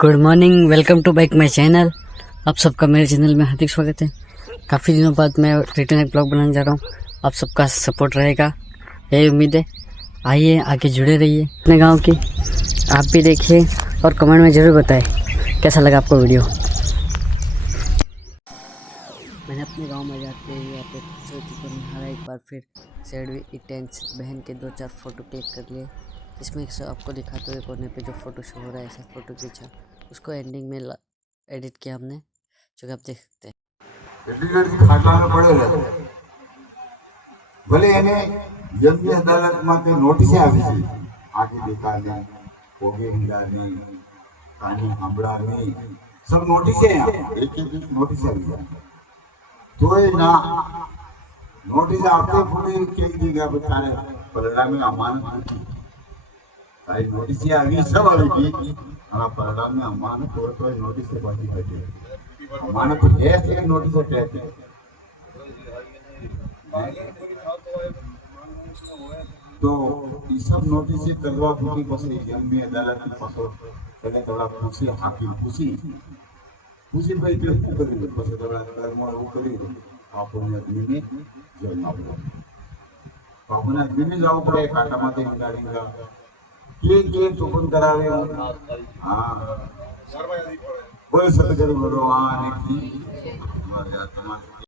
Good morning, welcome to back my channel. आप सबका मेरे चैनल में हार्दिक स्वागत है। काफ़ी दिनों बाद मैं रिटर्न एक ब्लॉग बनाने जा रहा हूँ। आप सबका सपोर्ट रहेगा, यही उम्मीद है। आइए आगे जुड़े रहिए अपने गांव की, आप भी देखिए और कमेंट में ज़रूर बताएं कैसा लगा आपको वीडियो। मैंने अपने गांव में जाते ही यहाँ पे खूबसूरती को निहारा एक बार फिर। सैडवी इटेंस बहन के 2-4 फ़ोटो क्लिक कर लिए, जिसमें आपको दिखाते हुए कोने पे जो फ़ोटो शो हो रहा है ऐसा फ़ोटो खींचा, उसको एंडिंग में एडिट किया हमने, जो कि आप देख सकते हैं। ભલે એને જનની અદાલતમાંથી નોટિસ આવી છે આગે દેખાની ઓગે હિંદાની કાની હંબળાની सब नोटिस है एक एक नोटिस આવી જાય તોય ના નોટિસ આવતે પૂરી કહી દીધા બતારે પરિણામે અમાનત નથી ભાઈ નોટિસ આવી सब આવી ગઈ અને પરિણામે અમાનત કોઈ નોટિસ બાકી હતી અમાનત है एक नोटिस है तो ये सब नोटिस करवा पूरी પછી એમની અદાલતની પાછો એને થોડા પૂછી હાકીમ પૂછી ભાઈ તે શું કર્યું પછી થોડા કર્મ એવું કર્યું આપણને આદમીને જેલમાં પડે આપણને આદમીને જવું પડે કાંટામાંથી હિંગાડીંગા કે ચોપન કરાવે હા બોલ સતગુરુ ભગવાન કી તમારે